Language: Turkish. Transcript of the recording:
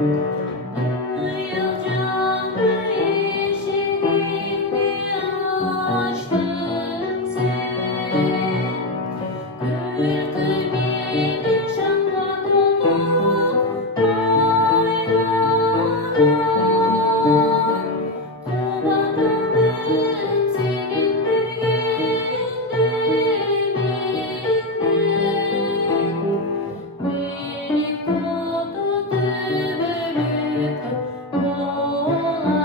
Yılca yeşillikli açtım sen. Gül kalbimin şafak dolu aynalar. Tuğladım senin bir gündeminden. Beni kodu dübülüp olamam.